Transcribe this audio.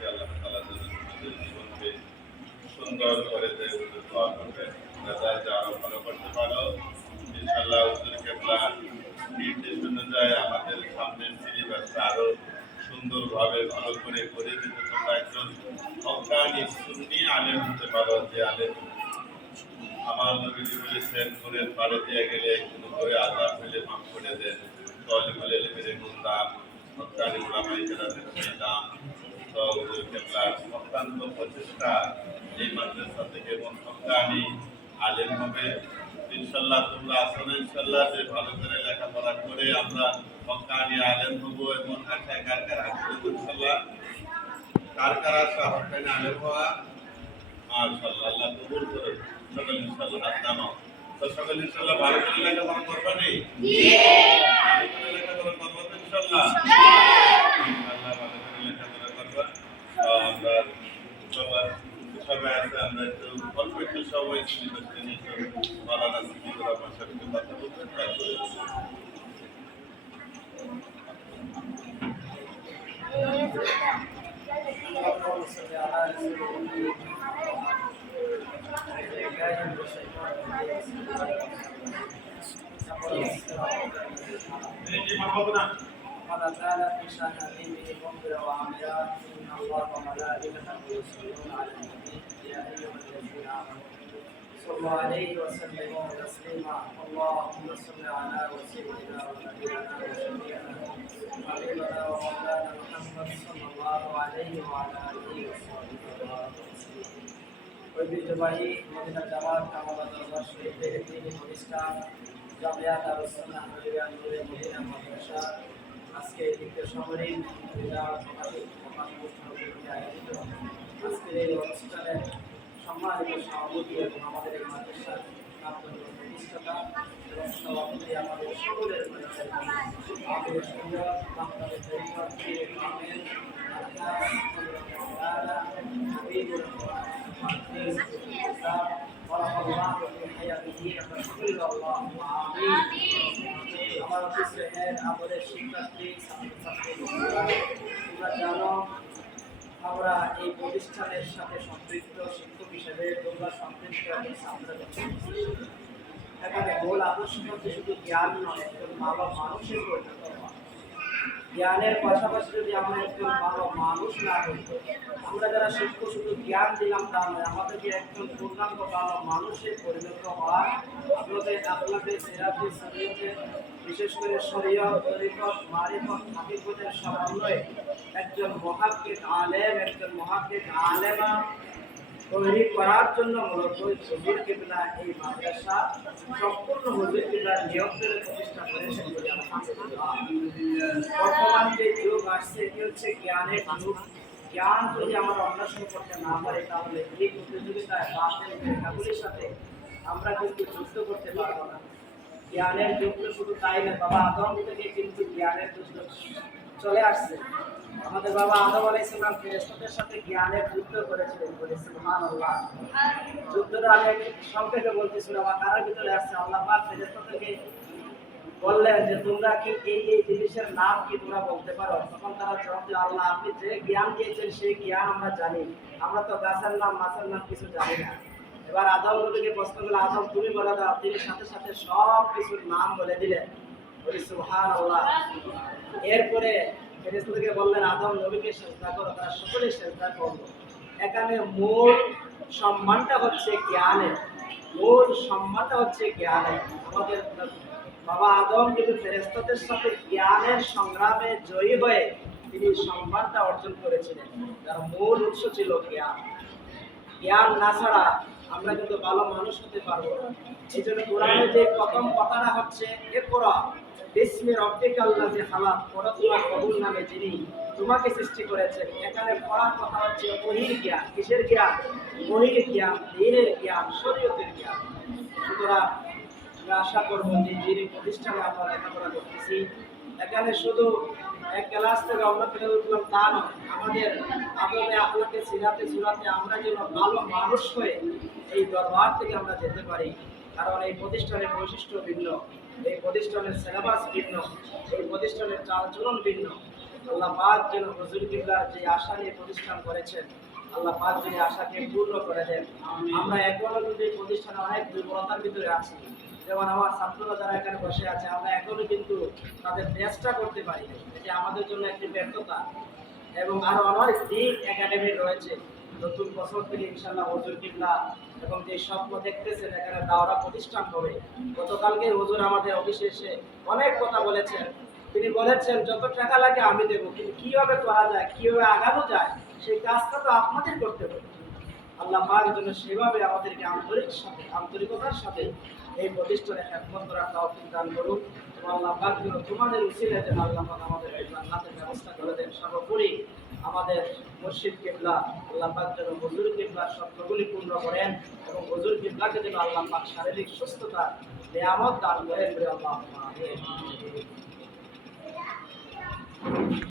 যেন আমাদের জীবনকে সুন্দর করে দেয় হুজুর দোয়া করবেন রেজাল্ট আরও ভালো করতে পারো ইনশাআল্লাহ হুজুর কেবলা সুন্দরভাবে ভালো করে করে দিতে তোমরা একজন অজ্ঞানী সুন্নি আলেম হতে পারো যে আলেম। আমার নবীজি বলেছেন গুণের পাড়ে দিয়ে গেলে কোনো করে আজাদ হলে মাফ করে দেন। তলিবুল এলেমের গুন্দাম হত্যানি উলামাই কেরামের দাম অত্যন্ত প্রচেষ্টা। এই মাদ্রাসা থেকে এবং হত্যানি আলেম হবে। ইনশাল্লাহ তোমরা আসলে ইনশাল্লাহ যে ভালো করে লেখাপড়া করে আমরা হক্কানি আলেম হব এবং আশায় কার কার আসলে ইনশাল্লাহ কার কার আশা হক্কানি আলেম হওয়া মাশাআল্লাহ আল্লাহ কবুল করুন সকল ইনশাআল্লাহ হাত নামাও তো সকল ইনশাআল্লাহ ভালো করে লেখাপড়া করবা নি ভালো করে লেখাপড়া করবা তো ইনশাআল্লাহ? আল্লাহ ভালো করে লেখাপড়া করবা। তো আমরা সবাই সবাই আছে আমরা একটু অল্প একটু সময় সিলেবাস নিয়ে সিদ্দিকুর রহমান সাহেবকে কথা বলবেন قال تعالى في شأن عظيمه مخبرا وعامرا إن الله وملائكته يصلون على النبي. يا أيها الذين آمنوا صلوا عليه وسلموا تسليما. اللهم صل على سيدنا ونبينا وشفيعنا حبيبنا ومولانا محمد صلى الله عليه وعلى آله وصحبه وسلم. ঐতিহ্যবাহী মদিনা জামাত কামালা দরবার শরীফের তিন প্রতিষ্ঠান জামিয়া দারুসসালাম নূরিয়া নূরে মদিনা মাদ্রাসা। আজকে দ্বিতীয় সামরিক আয়োজিত আজকের এই অনুষ্ঠানের সম্মানিত সভাপতি এবং আমাদের এই মাদ্রাসার এবং সভাপতি আমাদের সকলের আমাদের সুন্দর বাংলাদেশ আমাদের শিক্ষার্থী তোমরা জানো, আমরা এই প্রতিষ্ঠানের সাথে সম্পৃক্ত শিক্ষক হিসেবে তোমরা সম্পৃক্ত এবং ছাত্র এখানে মূল আদর্শ শুধু জ্ঞান নয় একজন ভালো মানুষের পরিণত জ্ঞানের পাশাপাশি যদি আমরা একজন ভালো মানুষ না হই, আমরা যারা শিক্ষক শুধু জ্ঞান দিলাম তা নয়, আমাদেরকে একজন পূর্ণাঙ্গ ভালো মানুষের পরিণত হওয়া আপনাদের আপনাদের সেরাফি শরীরকে বিশেষ করে শরীয় তরিকত মারিফত সমন্বয়ে একজন মহাকিক আলেম, একজন মহাকিক আলেমা তৈরি করার জন্য মূলত হুজুর কিবলা, এই মাদ্রাসা সম্পূর্ণ হুজুর কিবলার নিয়ম করে প্রতিষ্ঠা বলে বর্তমান যে যুগ আসছে, এটি হচ্ছে জ্ঞানের যুগ। জ্ঞান যদি আমরা অন্বেষণ করতে না পারি, তাহলে এই প্রতিযোগিতায় বাতিল লেখাগুলির সাথে আমরা কিন্তু যুক্ত করতে পারব না। জ্ঞানের যুগ শুধু তাই না, বাবা, আদম থেকে কিন্তু জ্ঞানের যুদ্ধ চলে আসছে। আমাদের বাবা আদম আলাইসালাম ফেরেশতাদের সাথে জ্ঞানের যুদ্ধ করেছিলেন, বলে সুবহানাল্লাহ। যুদ্ধটা আমি সংক্ষেপে বলতেছিলাম কারার ভিতরে আসছে আল্লাহ পাক ফেরেশতাদেরকে বললেন যে, তোমরা কি এই এই জিনিসের নাম কি তোমরা বলতে পারো? তখন তারা জবাব দিল, আল্লাহ, আপনি যে জ্ঞান দিয়েছেন সেই জ্ঞান আমরা জানি। আমরা তো গাছের নাম, মাছের নাম কিছু জানি না। এবার আদম নবীকে প্রশ্ন করলে, আদম, তুমি বলে দাও, তিনি সাথে সাথে সব কিছুর নাম বলে দিলেন। বলি, সুবহানাল্লাহ। এরপরে ফেরেশতাদেরকে বললেন, আদম নবীকে সেজদা করো, তারা সকলে সেজদা করল এখানে মূল সম্মানটা হচ্ছে জ্ঞানের মূল সম্মানটা হচ্ছে জ্ঞানের আমাদের বাবা আদম কিন্তু ফেরেশতাদের সাথে জ্ঞানের সংগ্রামে জয়ী হয়ে তিনি সম্মানটা অর্জন করেছিলেন। যার মূল উৎস ছিল জ্ঞান। জ্ঞান না ছাড়া আমরা কিন্তু ভালো মানুষ হতে পারব এই জন্য কোরআনের যে প্রথম কথাটা হচ্ছে এ পড়া বিস্মে রব্বিক আল্লাহ যে হালাত পড়া তোমার কবুল নামে যিনি তোমাকে সৃষ্টি করেছেন। এখানে পড়ার কথা হচ্ছে বহির জ্ঞান, কিসের জ্ঞান? বহির জ্ঞান, দিনের জ্ঞান, শরীয়তের জ্ঞান। সুতরাং আমরা আশা করব যে যিনি প্রতিষ্ঠানে আমরা লেখাপড়া করতেছি এখানে শুধু এক ক্লাস থেকে অন্য ক্লাসে উঠলাম, তা নয়। আমাদের আদবে আপনাকে সিরাতে, সুরাতে আমরা যেন ভালো মানুষ হয়ে এই দরবার থেকে আমরা যেতে পারি। কারণ এই প্রতিষ্ঠানের বৈশিষ্ট্য ভিন্ন, এই প্রতিষ্ঠানের সিলেবাস ভিন্ন, এই প্রতিষ্ঠানের চালচলন ভিন্ন। আল্লাহ পাক যেন হজুর কিল্লার যে আশা নিয়ে প্রতিষ্ঠান করেছেন, আল্লাহ পাক যেন আশাকে পূর্ণ করে দেন। আমরা এখনও কিন্তু এই প্রতিষ্ঠানে অনেক দুর্বলতার ভিতরে আছি। যেমন আমার ছাত্ররা যারা এখানে বসে আছে, আমরা এখনও কিন্তু তাদের চেষ্টা করতে পারি। এটি আমাদের জন্য একটি ব্যর্থতা এবং আরও অনেক দিক একাডেমি রয়েছে। নতুন বছর থেকে ইনশাল্লাহ হজুর কিবলা এবং যে স্বপ্ন দেখতেছেন, এখানে দাওরা প্রতিষ্ঠান হবে। গতকালকে হুজুর আমাদের অফিসে এসে অনেক কথা বলেছেন। তিনি বলেছেন, যত টাকা লাগে আমি দেবো, কিন্তু কীভাবে করা যায়, কীভাবে আগানো যায়, সেই কাজটা তো আপনাদের করতে হবে। আল্লাহ পাক যেন সেভাবে আমাদেরকে আন্তরিক সাথে, আন্তরিকতার সাথে এই প্রতিষ্ঠানে একমত করার তৌফিক দান করুক আল্লাহ পাক যেন তোমাদের উচিলে যেন আল্লাহ পাক আমাদের জান্নাতের ব্যবস্থা করে দেন সর্বোপরি আমাদের মসজিদ কিবলা, আল্লাহ পাক যেন হজুর কিবলার স্বপ্নগুলি পূর্ণ করেন এবং হজুর কিবলাকে যেন আল্লাহ পাক শারীরিক সুস্থতা, নিয়ামত দান করেন আল্লাহ।